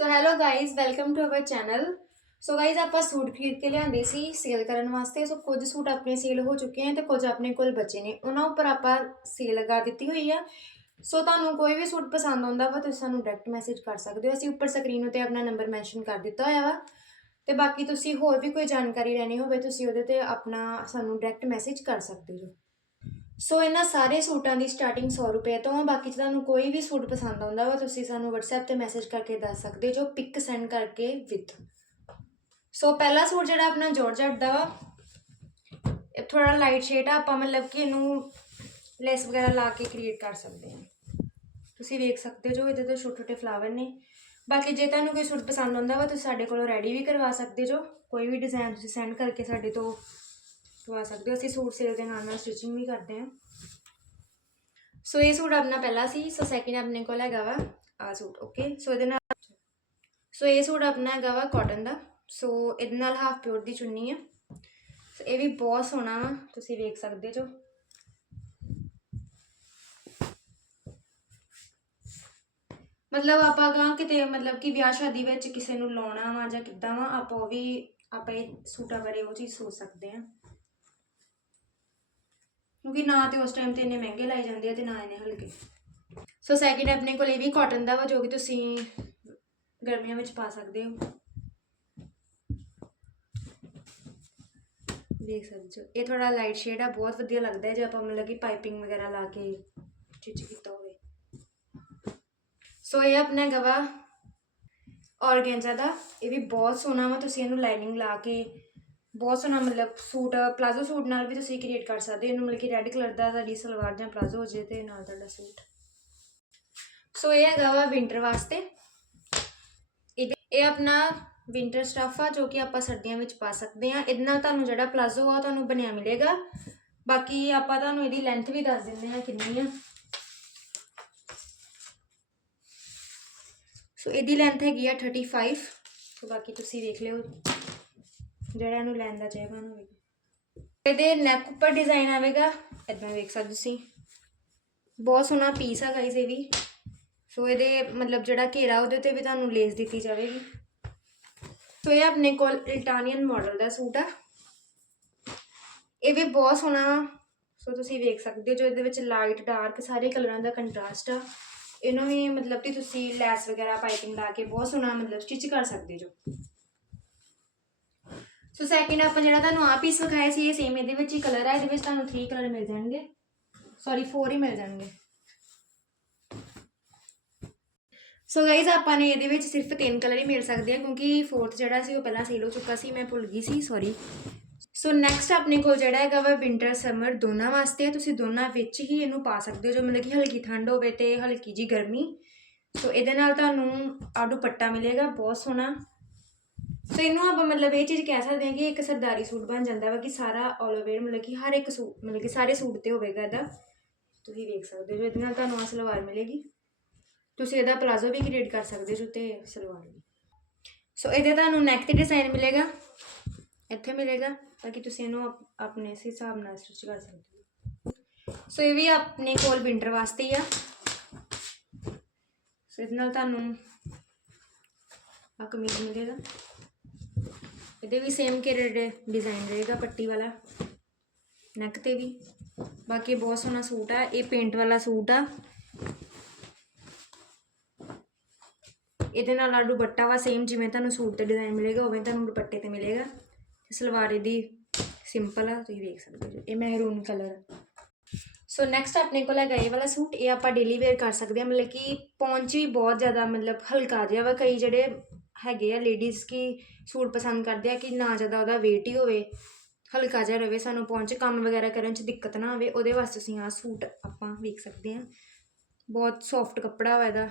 So hello guys welcome to our channel so guys ਆਪਾਂ suit ਖਰੀਦ ਕੇ ਲਿਆਂਦੇ ਸੀ ਸੇਲ ਕਰਨ ਵਾਸਤੇ। ਸੋ ਕੁਝ ਸੂਟ ਆਪਣੇ ਸੇਲ ਹੋ ਚੁੱਕੇ ਹਨ ਤੇ ਕੁਝ ਆਪਣੇ ਕੋਲ ਬਚੇ ਨੇ। ਉਹਨਾਂ ਉੱਪਰ ਆਪਾਂ ਸੇਲ ਲਗਾ ਦਿੱਤੀ ਹੋਈ ਆ। ਸੋ ਤੁਹਾਨੂੰ ਕੋਈ ਵੀ ਸੂਟ ਪਸੰਦ ਆਉਂਦਾ ਵਾ, ਤੁਸੀਂ ਸਾਨੂੰ ਡਾਇਰੈਕਟ ਮੈਸੇਜ ਕਰ ਸਕਦੇ ਹੋ। ਅਸੀਂ ਉੱਪਰ ਸਕਰੀਨ ਉਤੇ ਆਪਣਾ ਨੰਬਰ ਮੈਂਸ਼ਨ ਕਰ ਦਿੱਤਾ ਹੋਇਆ ਵਾ। ਤੇ ਬਾਕੀ ਤੁਸੀਂ ਹੋਰ ਵੀ ਕੋਈ ਜਾਣਕਾਰੀ ਲੈਣੀ ਹੋਵੇ, ਤੁਸੀਂ ਉਹਦੇ ਤੇ ਆਪਣਾ ਸਾਨੂੰ ਡਾਇਰੈਕਟ ਮੈਸੇਜ ਕਰ ਸਕਦੇ ਹੋ। ਸੋ ਇਹਨਾਂ ਸਾਰੇ ਸੂਟਾਂ ਦੀ ਸਟਾਰਟਿੰਗ 100 ਰੁਪਏ ਤੋਂ ਆ, ਬਾਕੀ 'ਚ ਤੁਹਾਨੂੰ ਕੋਈ ਵੀ ਸੂਟ ਪਸੰਦ ਆਉਂਦਾ ਵਾ, ਤੁਸੀਂ ਸਾਨੂੰ WhatsApp ਤੇ ਮੈਸੇਜ ਕਰਕੇ ਦੱਸ ਸਕਦੇ ਜੋ ਪਿਕ ਸੈਂਡ ਕਰਕੇ ਵਿਦ ਸੋ ਪਹਿਲਾ ਸੂਟ ਜਿਹੜਾ ਆਪਣਾ ਜਾਰਜਟ ਦਾ ਵਾ, ਇਹ ਥੋੜਾ ਲਾਈਟ ਸ਼ੇਡ ਆ, ਆਪਾਂ ਮਤਲਬ ਕਿ ਇਹਨੂੰ ਲੈਸ ਵਗੈਰਾ ਲਾ ਕੇ ਕ੍ਰੀਏਟ ਕਰ ਸਕਦੇ ਹਾਂ ਤੁਸੀਂ ਵੇਖ ਸਕਦੇ ਜੋ ਇਹਦੇ ਤੋਂ ਛੋਟੇ ਛੋਟੇ ਫਲਾਵਰ ਨੇ। ਬਾਕੀ ਜੇ ਤੁਹਾਨੂੰ ਕੋਈ ਸੂਟ ਪਸੰਦ ਆਉਂਦਾ ਵਾ, ਤੁਸੀਂ ਸਾਡੇ ਕੋਲੋਂ ਰੈਡੀ ਵੀ ਕਰਵਾ ਸਕਦੇ ਜੋ। ਕੋਈ ਵੀ ਡਿਜ਼ਾਈਨ ਤੁਸੀਂ ਸੈਂਡ ਕਰਕੇ ਸਾਡੇ ਤੋਂ ਕਰਵਾ ਸਕਦੇ ਹੋ। ਅਸੀਂ ਸੂਟ ਸੇਲ ਦੇ ਨਾਲ ਨਾਲ ਸਟਿਚਿੰਗ ਵੀ ਕਰਦੇ ਹਾਂ। ਸੋ ਇਹ ਸੂਟ ਆਪਣਾ ਪਹਿਲਾ ਸੀ। ਸੋ ਸੈਕਿੰਡ ਆਪਣੇ ਕੋਲ ਹੈਗਾ ਵਾ ਆ ਸੂਟ ਓਕੇ ਸੋ ਇਹਦੇ ਨਾਲ ਸੋ ਇਹ ਸੂਟ ਆਪਣਾ ਹੈਗਾ ਵਾ ਕਾਟਨ ਦਾ। ਸੋ ਇਹਦੇ ਨਾਲ ਹਾਫ ਪਿਓਰ ਦੀ ਚੁੰਨੀ ਆ। ਸੋ ਇਹ ਵੀ ਬਹੁਤ ਸੋਹਣਾ ਵਾ। ਤੁਸੀਂ ਵੇਖ ਸਕਦੇ ਜੋ। ਮਤਲਬ ਆਪਾਂ ਗਾਂ ਕਿਤੇ, ਮਤਲਬ ਕਿ ਵਿਆਹ ਸ਼ਾਦੀ ਵਿੱਚ ਕਿਸੇ ਨੂੰ ਲਾਉਣਾ ਵਾ ਜਾਂ ਕਿੱਦਾਂ ਵਾ, ਆਪਾਂ ਉਹ ਵੀ ਆਪਾਂ ਇਹ ਸੂਟਾਂ ਬਾਰੇ ਉਹ ਚੀਜ਼ ਸੋਚ ਸਕਦੇ ਹਾਂ। ਕਿਉਂਕਿ ਨਾ ਤੇ ਉਸ ਟਾਈਮ ਤੇ ਇੰਨੇ ਮਹਿੰਗੇ ਲਾਏ ਜਾਂਦੇ ਆ ਤੇ ਨਾ ਇੰਨੇ ਹਲਕੇ। ਸੋ ਸੈਕਿੰਡ ਆਪਣੇ ਕੋਲ ਇਹ ਵੀ ਕਾਟਨ ਦਾ ਵਾ ਜੋ ਕਿ ਤੁਸੀਂ ਗਰਮੀਆਂ ਵਿੱਚ ਪਾ ਸਕਦੇ ਹੋ। ਦੇਖ ਸਕਦੇ ਹੋ। ਇਹ ਥੋੜਾ ਲਾਈਟ ਸ਼ੇਡ ਆ, ਬਹੁਤ ਵਧੀਆ ਲੱਗਦਾ ਹੈ ਜੇ ਆਪਾਂ ਮਤਲਬ ਕਿ ਪਾਈਪਿੰਗ ਵਗੈਰਾ ਲਾ ਕੇ ਚਿੱਚ ਕੀਤਾ ਹੋਵੇ। ਸੋ ਇਹ ਆਪਣਾ ਗਵਾ ਔਰਗੈਂਜ਼ਾ ਦਾ। ਇਹ ਵੀ ਬਹੁਤ ਸੋਹਣਾ ਵਾ, ਤੁਸੀਂ ਇਹਨੂੰ ਲਾਈਨਿੰਗ ਲਾ ਕੇ ਬਹੁਤ ਸੋਹਣਾ ਮਤਲਬ ਸੂਟ, ਪਲਾਜ਼ੋ ਸੂਟ ਨਾਲ ਵੀ ਤੁਸੀਂ ਕ੍ਰੀਏਟ ਕਰ ਸਕਦੇ ਹੋ। ਇਹਨੂੰ ਮਤਲਬ ਕਿ ਰੈੱਡ ਕਲਰ ਦਾ ਤੁਹਾਡੀ ਸਲਵਾਰ ਜਾਂ ਪਲਾਜ਼ੋ ਹੋ ਜੇ ਤੇ ਨਾਲ ਤੁਹਾਡਾ ਸੂਟ। ਸੋ ਇਹ ਹੈਗਾ ਵਾ ਵਿੰਟਰ ਵਾਸਤੇ। ਇਹਦੇ ਇਹ ਆਪਣਾ ਵਿੰਟਰ ਸਟਫ ਆ ਜੋ ਕਿ ਆਪਾਂ ਸਰਦੀਆਂ ਵਿੱਚ ਪਾ ਸਕਦੇ ਆ ਇਹਦੇ ਨਾਲ ਤੁਹਾਨੂੰ ਜਿਹੜਾ ਪਲਾਜ਼ੋ ਆ ਉਹ ਤੁਹਾਨੂੰ ਬਣਿਆ ਮਿਲੇਗਾ। ਬਾਕੀ ਆਪਾਂ ਤੁਹਾਨੂੰ ਇਹਦੀ ਲੈਂਥ ਵੀ ਦੱਸ ਦਿੰਦੇ ਆ ਕਿੰਨੀ ਆ। ਸੋ ਇਹਦੀ ਲੈਂਥ ਹੈਗੀ ਆ 35 ਸੋ ਬਾਕੀ ਤੁਸੀਂ ਦੇਖ ਲਿਓ। ਜਿਹੜਾ ਇਹਨੂੰ ਲੈਣ ਦਾ ਚਾਹੀਦਾ ਉਹਨੂੰ ਇਹਦੇ ਨੈਕ ਉੱਪਰ ਡਿਜ਼ਾਈਨ ਆਵੇਗਾ, ਇਦਾਂ ਵੇਖ ਸਕਦੇ ਤੁਸੀਂ। ਬਹੁਤ ਸੋਹਣਾ ਪੀਸ ਆ ਗਾਈਸ ਇਹ ਵੀ। ਸੋ ਇਹਦੇ ਮਤਲਬ ਜਿਹੜਾ ਘੇਰਾ ਉਹਦੇ ਤੇ ਵੀ ਤੁਹਾਨੂੰ ਲੇਸ ਦਿੱਤੀ ਜਾਵੇਗੀ। ਸੋ ਇਹ ਆਪਣੇ ਕੋਲ ਇਟਾਲੀਅਨ ਮਾਡਲ ਦਾ ਸੂਟ ਆ। ਇਹ ਵੀ ਬਹੁਤ ਸੋਹਣਾ ਸੋ ਤੁਸੀਂ ਵੇਖ ਸਕਦੇ ਹੋ ਜੋ ਇਹਦੇ ਵਿੱਚ ਲਾਈਟ ਡਾਰਕ ਸਾਰੇ ਕਲਰਾਂ ਦਾ ਕੰਟਰਾਸਟ ਆ। ਇਹਨੂੰ ਵੀ ਮਤਲਬ ਕਿ ਤੁਸੀਂ ਲੈਸ ਵਗੈਰਾ ਪਾਈਪਿੰਗ ਲਾ ਕੇ ਬਹੁਤ ਸੋਹਣਾ ਮਤਲਬ ਸਟਿਚ ਕਰ ਸਕਦੇ ਜੋ। ਸੋ ਸੈਕਿੰਡ ਆਪਾਂ ਜਿਹੜਾ ਤੁਹਾਨੂੰ ਆ ਪੀਸ ਵਿਖਾਇਆ ਸੀ, ਇਹ ਸੇਮ ਇਹਦੇ ਵਿੱਚ ਹੀ ਕਲਰ ਹੈ ਇਹਦੇ ਵਿੱਚ ਤੁਹਾਨੂੰ 3 ਕਲਰ ਮਿਲ ਜਾਣਗੇ। ਸੌਰੀ 4 ਹੀ ਮਿਲ ਜਾਣਗੇ। ਸੋ ਗਾਈਜ਼ ਆਪਾਂ ਨੇ ਇਹਦੇ ਵਿੱਚ ਸਿਰਫ ਤਿੰਨ ਕਲਰ ਹੀ ਮਿਲ ਸਕਦੇ ਆ, ਕਿਉਂਕਿ ਫੋਰਥ ਜਿਹੜਾ ਸੀ, ਉਹ ਪਹਿਲਾਂ ਸੇਲ ਹੋ ਚੁੱਕਾ ਸੀ, ਮੈਂ ਭੁੱਲ ਗਈ ਸੀ ਸੌਰੀ ਸੋ ਨੈਕਸਟ ਆਪਣੇ ਕੋਲ ਜਿਹੜਾ ਹੈਗਾ ਵਾ ਵਿੰਟਰ ਸਮਰ ਦੋਨਾਂ ਵਾਸਤੇ ਤੁਸੀਂ ਦੋਨਾਂ ਵਿੱਚ ਹੀ ਇਹਨੂੰ ਪਾ ਸਕਦੇ ਹੋ, ਜੋ ਮਤਲਬ ਕਿ ਹਲਕੀ ਠੰਡ ਹੋਵੇ ਤੇ ਹਲਕੀ ਜੀ ਗਰਮੀ। ਸੋ ਇਹਦੇ ਨਾਲ ਤੁਹਾਨੂੰ ਆ ਦੁਪੱਟਾ ਮਿਲੇਗਾ, ਬਹੁਤ ਸੋਹਣਾ। ਸੋ ਇਹਨੂੰ ਆਪਾਂ ਮਤਲਬ ਇਹ ਚੀਜ਼ ਕਹਿ ਸਕਦੇ ਹਾਂ ਕਿ ਇੱਕ ਸਰਦਾਰੀ ਸੂਟ ਬਣ ਜਾਂਦਾ ਵਾ ਕਿ ਸਾਰਾ ਆਲ ਓਵਰ ਮਤਲਬ ਕਿ ਹਰ ਇੱਕ ਸੂਟ ਮਤਲਬ ਕਿ ਸਾਰੇ ਸੂਟ ਤੇ ਹੋਵੇਗਾ ਇਹਦਾ। ਤੁਸੀਂ ਵੇਖ ਸਕਦੇ ਹੋ, ਇਹਦੇ ਨਾਲ ਤੁਹਾਨੂੰ ਆ ਸਲਵਾਰ ਮਿਲੇਗੀ। ਤੁਸੀਂ ਇਹਦਾ ਪਲਾਜ਼ੋ ਵੀ ਕ੍ਰੀਏਟ ਕਰ ਸਕਦੇ ਜੋ ਤੇ ਸਲਵਾਰ ਵੀ। ਸੋ ਇਹਦੇ ਤੁਹਾਨੂੰ ਨੈਕ ਤੇ ਡਿਜ਼ਾਈਨ ਮਿਲੇਗਾ। ਇੱਥੇ ਮਿਲੇਗਾ, ਤਾਂ ਕਿ ਤੁਸੀਂ ਇਹਨੂੰ ਆਪਣੇ ਇਸ ਹਿਸਾਬ ਨਾਲ ਸਟਿਚ ਕਰ ਸਕਦੇ ਹੋ। ਸੋ ਇਹ ਵੀ ਆਪਣੇ ਕੋਲ ਵਿੰਟਰ ਵਾਸਤੇ ਹੀ ਆ। ਸੋ ਇਹਦੇ ਨਾਲ ਤੁਹਾਨੂੰ ਆ ਕਮੀਜ਼ ਮਿਲੇਗਾ। ਇਹਦੇ ਵੀ ਸੇਮ ਘੇਰੇ ਡਿਜ਼ਾਈਨ ਰਹੇਗਾ, ਪੱਟੀ ਵਾਲਾ। ਨੈਕ ਤੇ ਵੀ। ਬਾਕੀ ਬਹੁਤ ਸੋਹਣਾ ਸੂਟ ਆ, ਇਹ ਪੇਂਟ ਵਾਲਾ ਸੂਟ ਆ। ਇਹਦੇ ਨਾਲ ਆ ਦੁਪੱਟਾ ਵਾ ਸੇਮ ਜਿਵੇਂ ਤੁਹਾਨੂੰ ਸੂਟ ਤੇ ਡਿਜ਼ਾਈਨ ਮਿਲੇਗਾ, ਉਵੇਂ ਤੁਹਾਨੂੰ ਦੁਪੱਟੇ ਤੇ ਮਿਲੇਗਾ। ਤੇ ਸਲਵਾਰ ਇਹਦੀ ਸਿੰਪਲ ਆ, ਤੁਸੀਂ ਵੇਖ ਸਕਦੇ ਹੋ। ਇਹ ਮਹਿਰੂਨ ਕਲਰ ਸੋ ਨੈਕਸਟ ਆਪਣੇ ਕੋਲ ਹੈਗਾ ਇਹ ਵਾਲਾ ਸੂਟ, ਇਹ ਆਪਾਂ ਡੇਲੀ ਵੇਅਰ ਕਰ ਸਕਦੇ ਹਾਂ। ਮਤਲਬ ਕਿ ਪੌਂਚ ਵੀ ਬਹੁਤ ਜ਼ਿਆਦਾ, ਮਤਲਬ ਹਲਕਾ ਜਿਹਾ ਵਾ, ਕਈ ਜਿਹੜੇ ਹੈਗੇ ਆ ਲੇਡੀਜ਼ ਕੀ ਸੂਟ ਪਸੰਦ ਕਰਦੇ ਆ ਕਿ ਨਾ ਜ਼ਿਆਦਾ ਉਹਦਾ weight ਹੀ ਹੋਵੇ, ਹਲਕਾ ਜਿਹਾ ਰਵੇ, ਸਾਨੂੰ ਪਹੁੰਚ ਕੰਮ ਵਗੈਰਾ ਕਰਨ 'ਚ ਦਿੱਕਤ ਨਾ ਆਵੇ, ਉਹਦੇ ਵਾਸਤੇ ਤੁਸੀਂ ਆਹ ਸੂਟ ਆਪਾਂ ਵੇਖ ਸਕਦੇ ਹਾਂ। ਬਹੁਤ ਸੌਫਟ ਕੱਪੜਾ ਵਾ ਇਹਦਾ।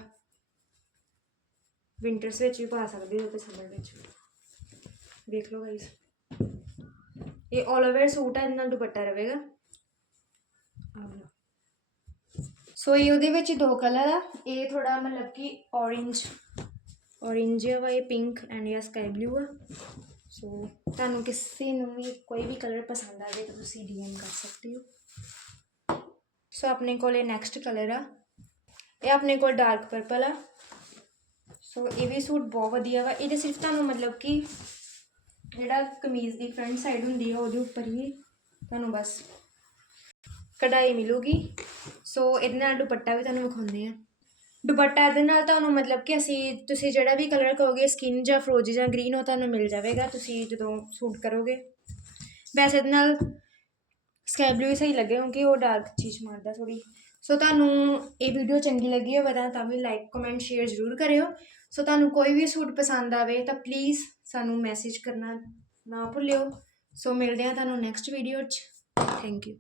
ਵਿੰਟਰਸ ਵਿੱਚ ਵੀ ਪਾ ਸਕਦੇ ਹੋ ਤੇ ਸਮਰ ਵਿੱਚ ਵੀ। ਦੇਖ ਲਓ ਗਾਇਸ ਇਹ ਆਲ ਓਵਰ ਸੂਟ ਹੈ ਇਹਨਾਂ ਦੁਪੱਟਾ ਰਹੇਗਾ ਆਹ ਸੋ ਇਹ ਉਹਦੇ ਵਿੱਚ ਦੋ ਕਲਰ ਆ। ਇਹ ਥੋੜਾ ਮਤਲਬ ਕਿ orange orange ਵਾ, ਇਹ ਪਿੰਕ ਐਂਡ ਇਹ ਸਕਾਈ ਬਲੂ ਆ। ਸੋ ਤੁਹਾਨੂੰ ਕਿਸੇ ਨੂੰ ਵੀ ਕੋਈ ਵੀ ਕਲਰ ਪਸੰਦ ਆਵੇ ਤਾਂ ਤੁਸੀਂ ਡੀਐਮ ਕਰ ਸਕਦੇ ਹੋ। ਸੋ ਆਪਣੇ ਕੋਲ ਇਹ ਨੈਕਸਟ ਕਲਰ ਆ। ਇਹ ਆਪਣੇ ਕੋਲ ਡਾਰਕ ਪਰਪਲ ਆ। ਸੋ ਇਹ ਵੀ ਸੂਟ ਬਹੁਤ ਵਧੀਆ ਵਾ। ਇਹਦੇ ਸਿਰਫ ਤੁਹਾਨੂੰ ਮਤਲਬ ਕਿ ਜਿਹੜਾ ਕਮੀਜ਼ ਦੀ ਫਰੰਟ ਸਾਈਡ ਹੁੰਦੀ ਆ, ਉਹਦੇ ਉੱਪਰ ਹੀ ਤੁਹਾਨੂੰ ਬਸ ਕਢਾਈ ਮਿਲੂਗੀ। ਸੋ ਇਹਦੇ ਨਾਲ ਦੁਪੱਟਾ ਵੀ ਤੁਹਾਨੂੰ ਵਿਖਾਉਂਦੇ ਆ। ਦੁਪੱਟਾ ਇਹਦੇ ਨਾਲ ਤੁਹਾਨੂੰ ਮਤਲਬ ਕਿ ਅਸੀਂ, ਤੁਸੀਂ ਜਿਹੜਾ ਵੀ ਕਲਰ ਕਹੋਗੇ ਸਕਿਨ ਜਾਂ ਫਰੋਜੀ ਜਾਂ ਗ੍ਰੀਨ ਉਹ ਤੁਹਾਨੂੰ ਮਿਲ ਜਾਵੇਗਾ, ਤੁਸੀਂ ਜਦੋਂ ਸੂਟ ਕਰੋਗੇ। ਵੈਸੇ ਇਹਦੇ ਨਾਲ ਸਕਾਈ ਬਲੂ ਹੀ ਸਹੀ ਲੱਗੇ, ਕਿਉਂਕਿ ਉਹ ਡਾਰਕ ਚੀਜ਼ ਮਾਰਦਾ ਥੋੜੀ ਸੋ ਤੁਹਾਨੂੰ ਇਹ ਵੀਡੀਓ ਚੰਗੀ ਲੱਗੀ ਹੋਵੇ ਤਾਂ ਤਾਂ ਵੀ ਲਾਈਕ ਕਮੈਂਟ ਸ਼ੇਅਰ ਜ਼ਰੂਰ ਕਰਿਓ। ਸੋ ਤੁਹਾਨੂੰ ਕੋਈ ਵੀ ਸੂਟ ਪਸੰਦ ਆਵੇ ਤਾਂ ਪਲੀਜ਼ ਸਾਨੂੰ ਮੈਸੇਜ ਕਰਨਾ ਨਾ ਭੁੱਲਿਓ। ਸੋ ਮਿਲਦੇ ਹਾਂ ਤੁਹਾਨੂੰ ਨੈਕਸਟ ਵੀਡੀਓ 'ਚ। Thank you